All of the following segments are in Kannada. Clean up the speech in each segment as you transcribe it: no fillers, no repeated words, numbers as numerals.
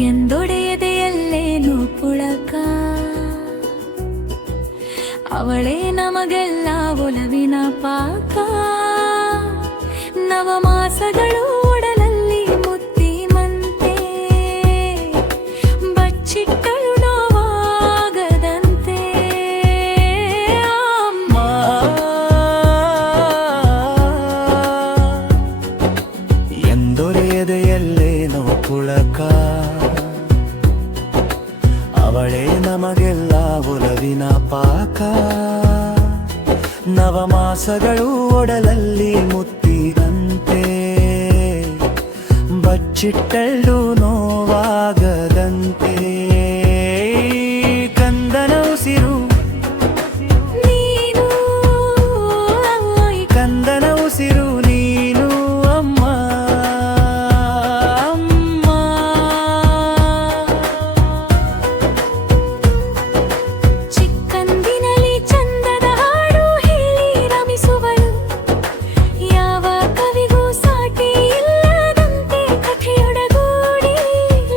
ಎಂದೊಡೆಯದೆಯಲ್ಲೇನು ಪುಳಕ ಅವಳೇ ನಮಗೆಲ್ಲ ಒಲವಿನ ಪಾಕ ನವಮಾಸಗಳು ಒಡಲಲ್ಲಿ ಮುತ್ತಿಮಂತೆ ಬಚ್ಚಿಟ್ಟಳು ನೋವಾಗದಂತೆ ಅಮ್ಮ ಎಂದೊರೆಯದೆಯಲ್ಲೇನೋ ಪುಳಕ ಅವಳೇ ನಮಗೆಲ್ಲ ಒಲವಿನ ಪಾಕ ನವಮಾಸಗಳು ಒಡಲಲ್ಲಿ ಮುತ್ತಿದಂತೆ ಬಚ್ಚಿಟ್ಟಳು ನೋವಾಗದಂತೆ ಕಂದನ ಉಸಿರು ನೀನು ಕಂದನ ಉಸಿರು ನೀನು ಅಮ್ಮ ಅಮ್ಮ ಚಿಕ್ಕಂದಿನಲ್ಲಿ ಚಂದದ ಹಾಡು ಹೇಳಿ ರಮಿಸುವಳು ಯಾವ ಕವಿಗೂ ಸಾಟಿ ಇಲ್ಲದಂತೆ ಕಥೆಯೊಡಗೂಡಿ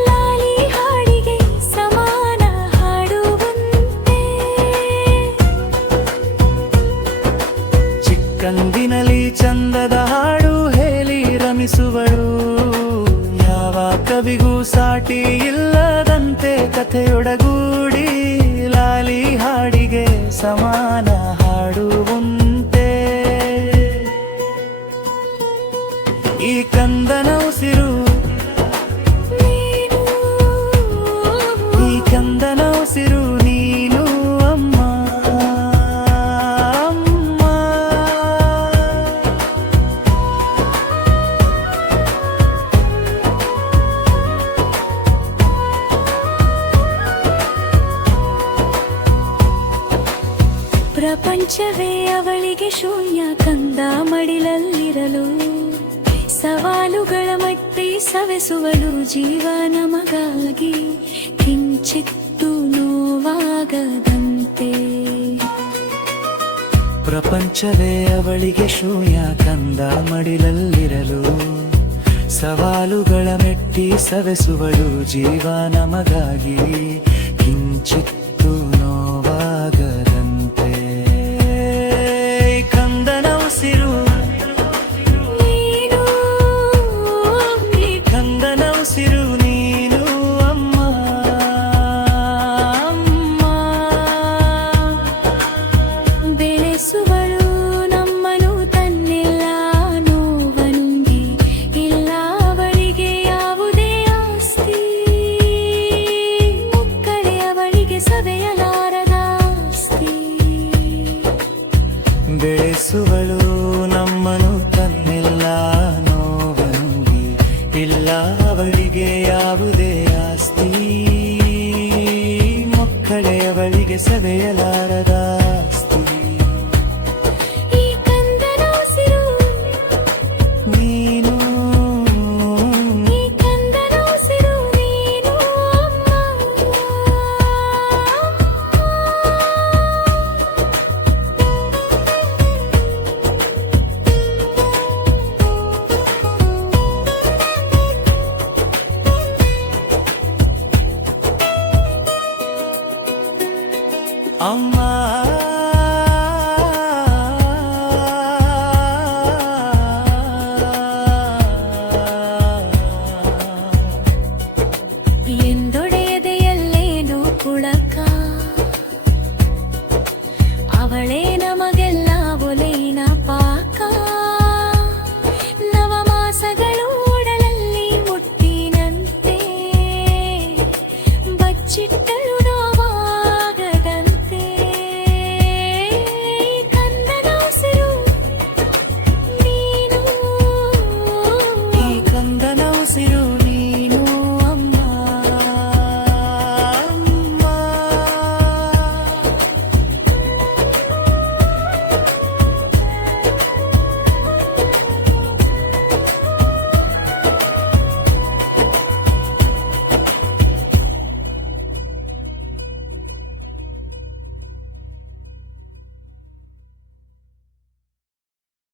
ಲಾಲಿ ಹಾಡಿಗೆ ಸಮಾನ ಹಾಡುವಂತೆ ಚಿಕ್ಕಂದಿನಲ್ಲಿ ಚಂದದ ಹಾಡು ಹೇಳಿ ರಮಿಸುವಳು ಯಾವ ಕವಿಗೂ ಸಾಟಿ ಇಲ್ಲದಂತೆ ಕಥೆಯೊಡಗೂಡಿ ಲಾಲಿ ಹಾಡಿಗೆ ಸಮಾನ ಹಾಡುವಂತೆ ಈ ಕಂದನ ಉಸಿರು ನೀನು ಈ ಕಂದನ ಉಸಿರು ನೀನು ಅಮ್ಮ ಅಮ್ಮ ಪ್ರಪಂಚವೇ ಅವಳಿಗೆ ಶೂನ್ಯ ಕಂದ ಮಡಿಲಲ್ಲಿರಲು ಸವಾಲುಗಳ ಮಟ್ಟಿ ಸವೆಸುವಳು ಜೀವ ನಮಗಾಗಿ ಕಿಂಚಿತ್ತು ನೋವಾಗದಂತೆ ಪ್ರಪಂಚವೇ ಅವಳಿಗೆ ಶೂನ್ಯ ಕಂದ ಮಡಿಲಲ್ಲಿರಲು ಸವಾಲುಗಳ ಮೆಟ್ಟಿ ಸವೆಸುವಳು ಜೀವ ನಮಗಾಗಿ ಕಿಂಚಿತ್ತು ನೋವಾಗದಂತೆ ಕಂದನ ಉಸಿರು ನೀನು ಈ ಕಂದನ ಉಸಿರು ನೀನು ಅಮ್ಮ ಅಮ್ಮ ಬೆಳೆಸುವಳು ನಮ್ಮನು ತನ್ನೆಲ್ಲ ನೋವನುಂಗಿ ಇಲ್ಲ ಅವಳಿಗೆ ಯಾವುದೇ ಆಸ್ತಿ ಮುಕ್ಕಳೆ ಅವಳಿಗೆ ಸವೆಯಲಾರದ ಆಸ್ತಿ ಬೆಳೆಸುವಳು ನಮ್ಮನು ತನ್ನೆಲ್ಲ ನೋವನುಂಗಿ ಇಲ್ಲ ಅವಳಿಗೆ ಯಾವುದೇ ಆಸ್ತಿ ಮಕ್ಕಳೇ ಅವಳಿಗೆ ಸವೆಯಲಾರದ